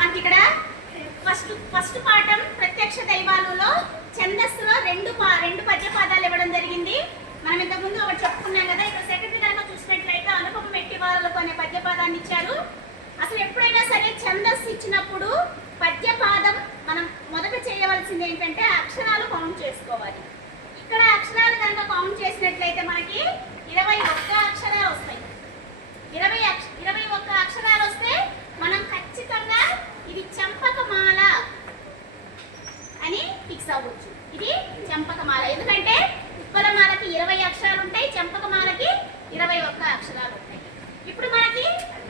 మనకి ఇక్కడ ఫస్ట్ పాఠం ప్రత్యక్ష దైవాలలో ఛందస్సులో రెండు పద్య పాదాలు ఇవ్వడం జరిగింది. మనం ఇంతకు ముందు ఒకటి చెప్పుకున్నాం కదా. ఇక్కడ సెకండరీ దాంట్లో చూసినట్లయితే అనుపమ మెట్టి వాళ్ళకు అనే పద్యపాదాన్ని ఇచ్చారు. అసలు ఎప్పుడైనా సరే ఛందస్సు ఇచ్చినప్పుడు పద్యపాదం మనం మొదట చేయవలసింది ఏంటంటే అక్షరాలు కౌంట్ చేసుకోవాలి. ఇక్కడ అక్షరాలు కనుక కౌంట్ చేసినట్లయితే మనకి 21 అక్షరాలు వస్తాయి. 21 అక్షరాలు వస్తే మనం ఖచ్చితంగా ఇది చంపకమాల అని ఫిక్స్ అవ్వచ్చు. ఇది చంపకమాల, ఎందుకంటే ఉత్పలమాలకి 20 అక్షరాలు ఉంటాయి, చంపకమాలకి 21 అక్షరాలు ఉంటాయి. ఇప్పుడు మనకి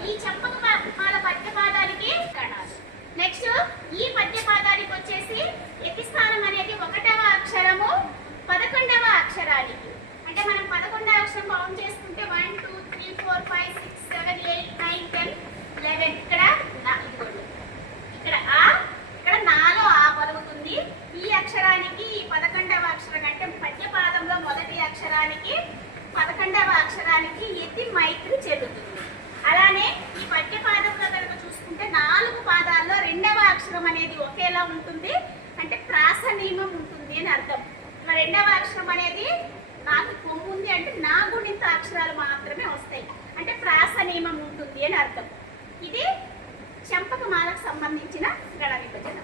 ఈ చంపకమాల పద్యపాదానికి కణాలు. నెక్స్ట్ ఈ పద్యపాదానికి వచ్చేసి యతిస్థానం అనేది 1వ అక్షరము 11వ అక్షరానికి. అంటే మనం 11వ అక్షరం కౌంట్ చేసుకుంటే 1 2 3 4 5 6 7 8 9 10 11. ఇక్కడ ఇక్కడ నాలో ఆ పలుకుతుంది. ఈ అక్షరానికి ఈ 11వ అక్షరం అంటే పద్యపాదంలో మొదటి అక్షరానికి 11వ అక్షరానికి యతి మైత్రి చెల్లుతుంది. అలానే ఈ పద్యపాదంలో కనుక చూసుకుంటే 4 పాదాల్లో 2వ అక్షరం అనేది ఒకేలా ఉంటుంది. అంటే ప్రాస నియమం ఉంటుంది అని అర్థం. 2వ అక్షరం అనేది నాకు కొమ్ముంది అంటే నా గుణిత అక్షరాలు మాత్రమే వస్తాయి. అంటే ప్రాస నియమం ఉంటుంది అని అర్థం. ఇది చంపకమాలకు సంబంధించిన గణ విభజన.